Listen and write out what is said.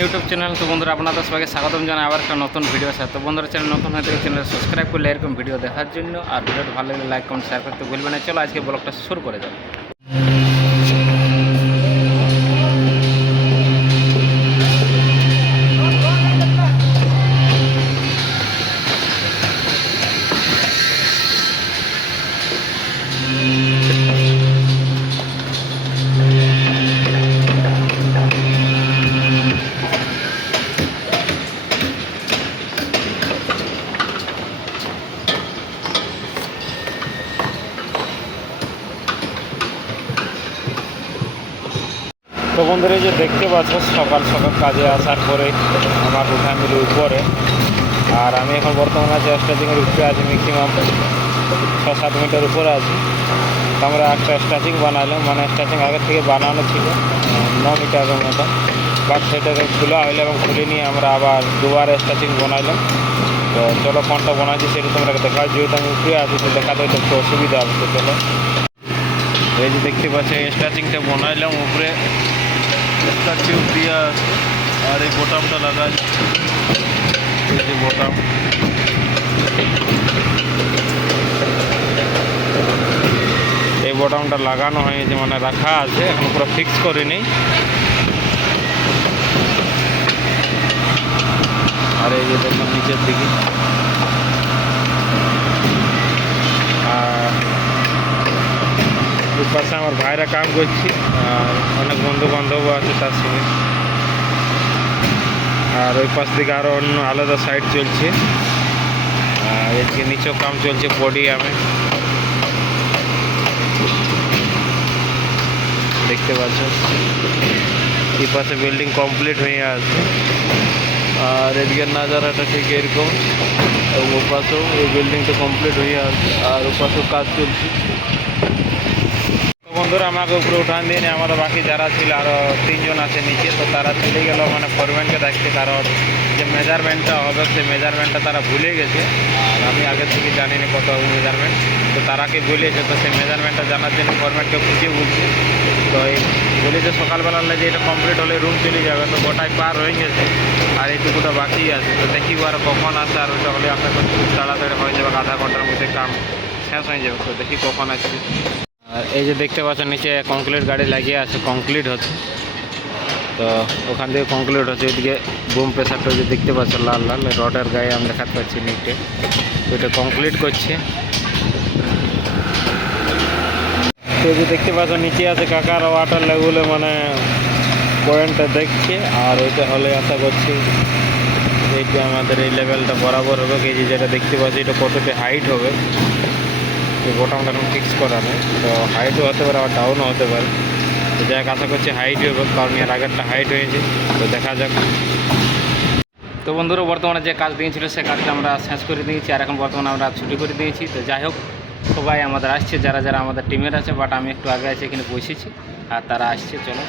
YouTube channel. তো বন্ধুরা আপনাদের সবাইকে স্বাগতম জানাই আবার একটা নতুন ভিডিও আছে। তো বন্ধুরা চ্যানেল নতুন হয়ে থাকে চ্যানেল সাবস্ক্রাইব করলে এরকম ভিডিও দেখার জন্য, আর ভিডিওটা ভালো লাগলে লাইক কমেন্ট শেয়ার করতে ভুলবেন না। চলো আজকে ব্লগটা শুরু করে যাবো। তো বন্ধুরা এই যে দেখতে পাচ্ছ সকাল সকাল কাজে আসার পরে আমার উঠান দিল উপরে, আর আমি এখন বর্তমানে আছি স্টাচিংয়ের উপরে আছি, ম্যাক্সিমাম 6-7 মিটার উপরে আছি। তো আমরা একটা স্টাচিং বানালাম, মানে স্টাচিং আগের থেকে বানানো ছিল 9 মিটারের মতো, বাট সেটাকে খোলা হইলো এবং খুলে নিয়ে আমরা আবার দুবার স্টাচিং বানাইলাম। তো চলো কোনটা বানাচ্ছি সেটা তোমরা দেখা, যেহেতু আমি উপরে আছি তো দেখাতে হইলে একটু অসুবিধা হবে। তো চলো এই যে দেখতে পাচ্ছি স্টাচিংটা বানাইলাম উপরে, इसका ट्यूब दिया और एक बोटामটা লাগাই, এই যে বোটাম। এই বোটামটা লাগানো হয়েছে, মানে রাখা আছে, এখন পুরো ফিক্স করিনি। আর এই যে দেখুন নিচের দিকে, আর ওই পাশে আমার ভাইরা কাম করছে, আর অনেক বন্ধু বান্ধবও আছে তার সঙ্গে। আর ওই পাশ থেকে আরও অন্য আলাদা সাইড চলছে, আর এদিকে নিচেও কাম চলছে পোডিয়ামে, দেখতে পাচ্ছ। এই পাশে বিল্ডিং কমপ্লিট হয়ে আছে, আর এদিকের নাজারাটা ঠিক এরকম। এবং ওপাশেও এই বিল্ডিংটা কমপ্লিট হয়ে আছে, আর ওপাশেও কাজ চলছে। বন্ধুরা আমাকে উপরে উঠান দিয়ে আমাদের বাকি যারা ছিল আরও 3 জন আছে নিচে, তো তারা চলে গেল মানে ফরম্যানকে দেখতে, কারণ যে মেজারমেন্টটা হবে সেই মেজারমেন্টটা তারা ভুলে গেছে, আর আমি আগে থেকে জানিনি কত হবে মেজারমেন্ট। তো তারাকে বলেছে, তো সেই মেজারমেন্টটা জানার জন্য ফরম্যানকে খুঁজে বলছে। তো এই বলেছে সকালবেলার লাগে এটা কমপ্লিট হলে রুম চলে যাবে। তো গোটাই পার হয়ে গেছে, আর এইটুকুটা বাকি আছে। তো দেখি আর কখন আসে, আর ওইটা হলে আশা করছি খুব তাড়াতাড়ি হয়ে যাবে, আধা ঘন্টার মধ্যে কাম শেষ হয়ে যাবে। তো দেখি কখন আসছে। আর এই যে দেখতে পাচ্ছ নিচে কংক্রিট গাড়ি লাগিয়ে আছে, কংক্রিট হচ্ছে। তো ওখান থেকে কংক্রিট হচ্ছে, ওইদিকে বুম প্রেসারটা যে দেখতে পাচ্ছ লাল লাল রডের গায়ে আমি দেখাতে পাচ্ছি নিচে, ওইটা কংক্রিট করছে। তো এই যে দেখতে পাচ্ছ নিচে আছে কাকার ওয়াটার লেভেলে, মানে পয়েন্টটা দেখছে, আর ওইটা হলে আশা করছি এইটা আমাদের এই লেভেলটা বরাবর হবে। এই যে যেটা দেখতে পাচ্ছি এটা কতটা হাইট হবে, এই বোটামটা এখন ফিক্স করা নেই। তো হাইটও হতে পারে, আবার ডাউনও হতে পারে। তো যাই আশা করছি হাইটই হবে, কারণ এর আগেরটা হাইট হয়েছে। তো দেখা যাক। তো বন্ধুরা বর্তমানে যে কাজ দিয়েছিল সে কাজটা আমরা শেষ করে দিয়েছি, আর এখন বর্তমানে আমরা ছুটি করে দিয়েছি। তো যাই হোক, সবাই আমাদের আসছে, যারা যারা আমাদের টিমের আছে, বাট আমি একটু আগে আছি, এখানে বসেছি, আর তারা আসছে। চলো